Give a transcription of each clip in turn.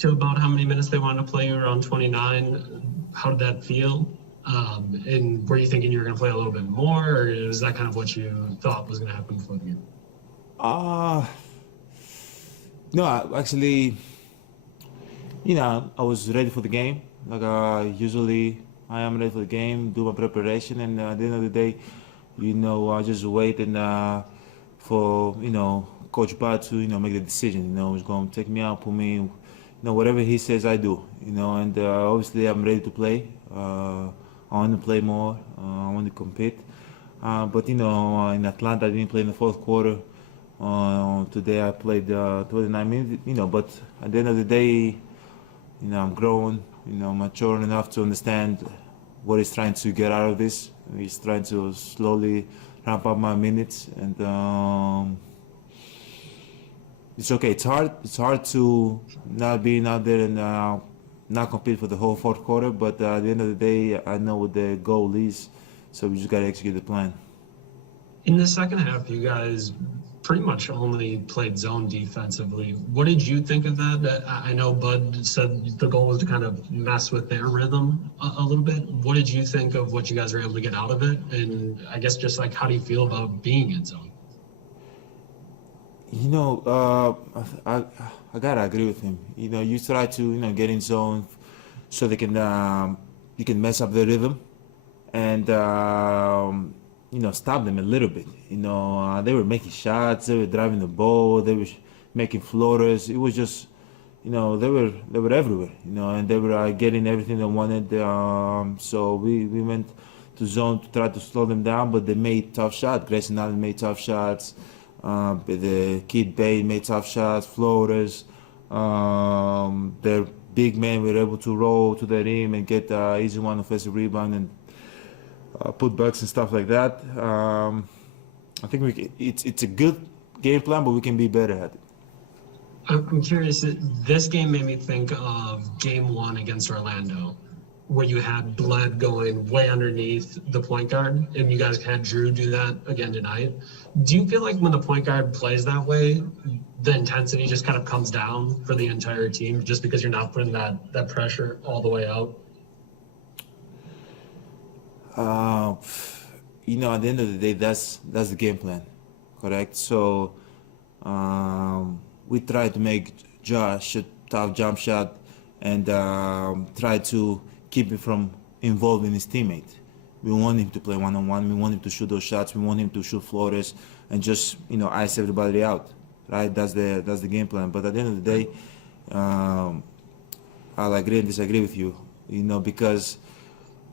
to about how many minutes they wanted to play you around 29. How did that feel? And were you thinking you were going to play a little bit more, or is that kind of what you thought was going to happen before the game? No, actually, I was ready for the game. Like usually, I am ready for the game, do my preparation, and at the end of the day, I just wait and for Coach Bud to make the decision. He's going to take me out, put me, whatever he says, I do. And obviously, I'm ready to play. I want to play more. I want to compete. But in Atlanta, I didn't play in the fourth quarter. Today I played 29 minutes. But at the end of the day, I'm growing. Mature enough to understand what he's trying to get out of this. He's trying to slowly ramp up my minutes, and it's okay. It's hard. It's hard to not being out there and not compete for the whole fourth quarter. But at the end of the day, I know what the goal is, so we just got to execute the plan. In the second half, you guys pretty much only played zone defensively. What did you think of that? I know Bud said the goal was to kind of mess with their rhythm a little bit. What did you think of what you guys were able to get out of it? And I guess just like, how do you feel about being in zone? I gotta agree with him. You try to get in zone so they can you can mess up the rhythm and stop them a little bit. They were making shots, they were driving the ball, they were making floaters. It was just they were everywhere. And they were getting everything they wanted. So we went to zone to try to slow them down, but they made tough shots. Grayson Allen made tough shots. The kid Bay made tough shots, floaters. Their big men were able to roll to the rim and get easy one offensive rebound and put bucks and stuff like that. I think it's a good game plan, but we can be better at it. I'm curious, this game made me think of game one against Orlando, where you had Bled going way underneath the point guard, and you guys had Drew do that again tonight. Do you feel like when the point guard plays that way, the intensity just kind of comes down for the entire team just because you're not putting that pressure all the way out? At the end of the day, that's the game plan, correct? So we try to make Josh a tough jump shot and try to keep him from involving his teammate. We want him to play one-on-one. We want him to shoot those shots. We want him to shoot floaters and just ice everybody out, right? That's the game plan. But at the end of the day, I'll agree and disagree with you, because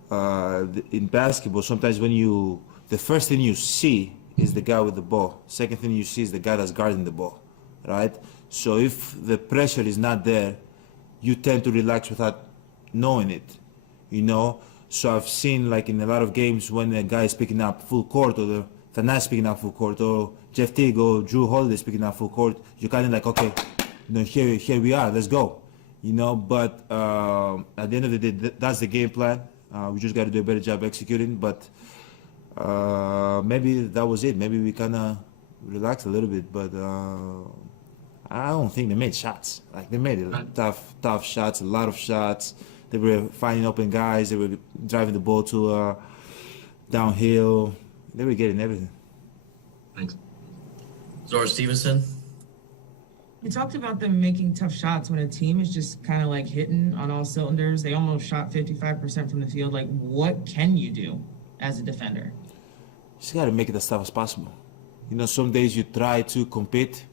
in basketball, sometimes the first thing you see is the guy with the ball. Second thing you see is the guy that's guarding the ball, right? So if the pressure is not there, you tend to relax without knowing it, So I've seen, like, in a lot of games when a guy is picking up full court, or they're not picking up full court, or Jeff Teague or Drew Holiday is picking up full court, you're kind of like, okay, here we are, let's go, But at the end of the day, that's the game plan. We just got to do a better job executing. But maybe that was it. Maybe we kind of relaxed a little bit, but I don't think they made shots. Like, they made tough shots, a lot of shots. They were finding open guys. They were driving the ball to downhill. They were getting everything. Thanks. Zora Stevenson. You talked about them making tough shots when a team is just kind of like hitting on all cylinders. They almost shot 55% from the field. Like, what can you do as a defender? You just got to make it as tough as possible. Some days you try to compete.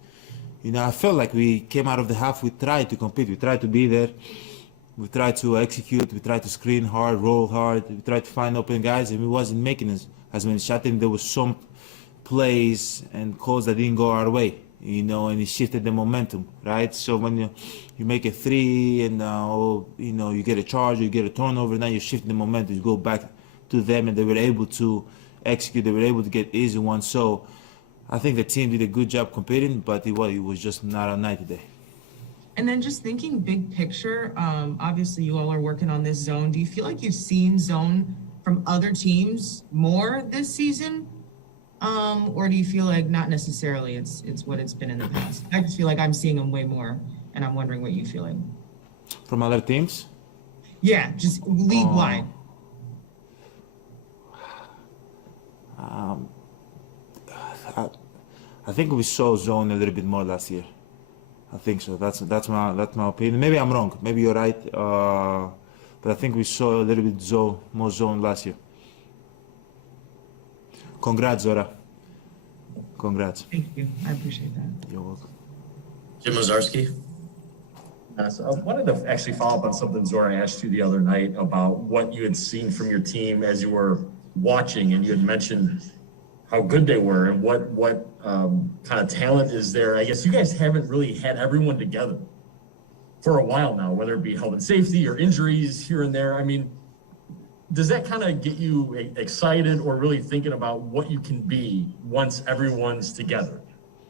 I felt like we came out of the half, we tried to compete. We tried to be there. We tried to execute. We tried to screen hard, roll hard. We tried to find open guys, and we wasn't making as many shots. And there was some plays and calls that didn't go our way, and it shifted the momentum, right? So when you make a three and you get a charge, you get a turnover, now you're shifting the momentum. You go back to them, and they were able to execute. They were able to get easy ones. So I think the team did a good job competing, but it was just not our night today. And then just thinking big picture, obviously you all are working on this zone. Do you feel like you've seen zone from other teams more this season? Or do you feel like not necessarily, it's what it's been in the past? I just feel like I'm seeing them way more, and I'm wondering what you feel like. From other teams? Yeah, just league wide. I think we saw zone a little bit more last year. I think so. That's my opinion. Maybe I'm wrong. Maybe you're right. But I think we saw a little bit more zone last year. Congrats, Zora. Congrats. Thank you. I appreciate that. You're welcome. Jim Ozarski. So I wanted to actually follow up on something Zora asked you the other night about what you had seen from your team as you were watching, and you had mentioned how good they were and what kind of talent is there. I guess you guys haven't really had everyone together for a while now, whether it be health and safety or injuries here and there. I mean, does that kind of get you excited or really thinking about what you can be once everyone's together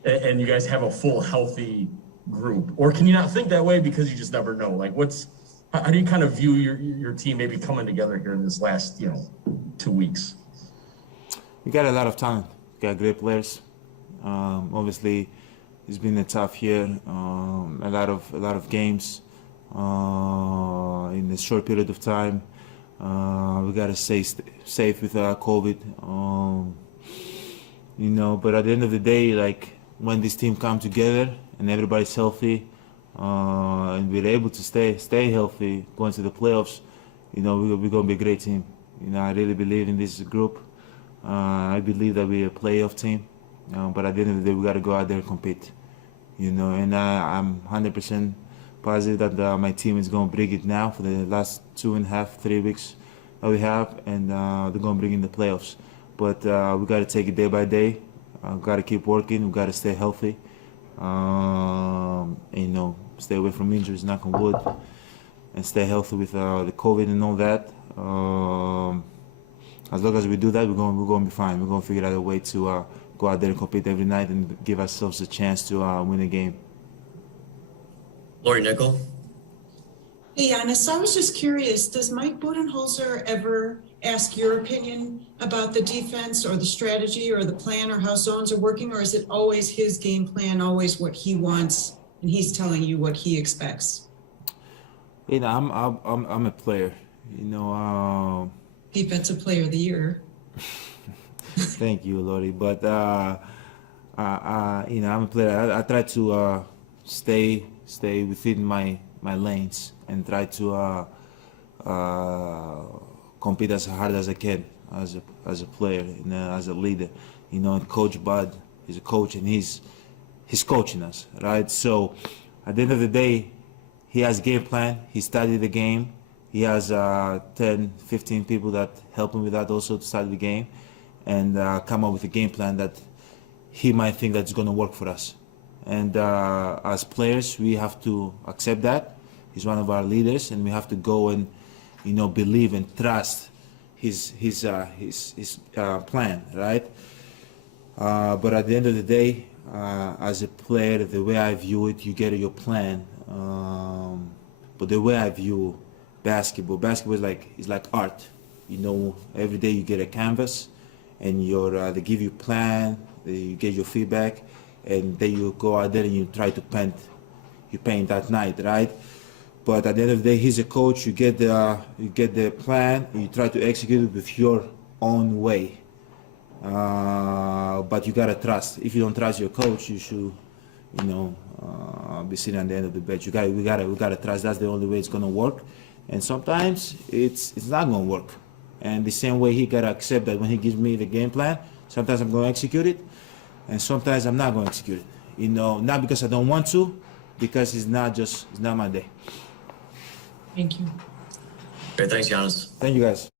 and you guys have a full healthy group? Or can you not think that way because you just never know? Like, how do you kind of view your team maybe coming together here in this last 2 weeks? We got a lot of talent. We got great players. Obviously, it's been a tough year. A lot of games in a short period of time. We gotta stay safe with COVID. But at the end of the day, like when this team come together and everybody's healthy, and we're able to stay healthy going to the playoffs, we're gonna be a great team. I really believe in this group. I believe that we're a playoff team, but at the end of the day, we got to go out there and compete, and I'm 100% positive that my team is going to bring it now for the last 2.5, 3 weeks that we have, and they're going to bring in the playoffs. But we got to take it day by day. Got to keep working. We got to stay healthy, stay away from injuries, knock on wood, and stay healthy with the COVID and all that. As long as we do that, we're going to be fine. We're going to figure out a way to go out there and compete every night and give ourselves a chance to win a game. Lori Nickel. Hey, Giannis, I was just curious, does Mike Budenholzer ever ask your opinion about the defense or the strategy or the plan or how zones are working, or is it always his game plan, always what he wants, and he's telling you what he expects? I'm a player, Defensive Player of the Year. Thank you, Lori. But I'm a player. I try to stay within my lanes and try to compete as hard as I can as a player and as a leader. And Coach Bud is a coach and he's coaching us, right? So at the end of the day, he has game plan. He studied the game. He has 10, 15 people that help him with that also to study the game and come up with a game plan that he might think that's going to work for us. And as players, we have to accept that. He's one of our leaders, and we have to go and, believe and trust his plan, right? But at the end of the day, as a player, the way I view it, you get your plan. But the way I view basketball is like art. Every day you get a canvas, and they give you a plan, you get your feedback, and then you go out there and you try to paint that night, right? But at the end of the day, he's a coach. You get the plan, and you try to execute it with your own way. But you gotta trust. If you don't trust your coach, you should, be sitting at the end of the bench. We gotta trust. That's the only way it's gonna work. And sometimes it's not gonna work. And the same way he gotta accept that when he gives me the game plan, sometimes I'm gonna execute it, and sometimes I'm not gonna execute it. Not because I don't want to, because it's not my day. Thank you. Great, thanks, Giannis. Thank you guys.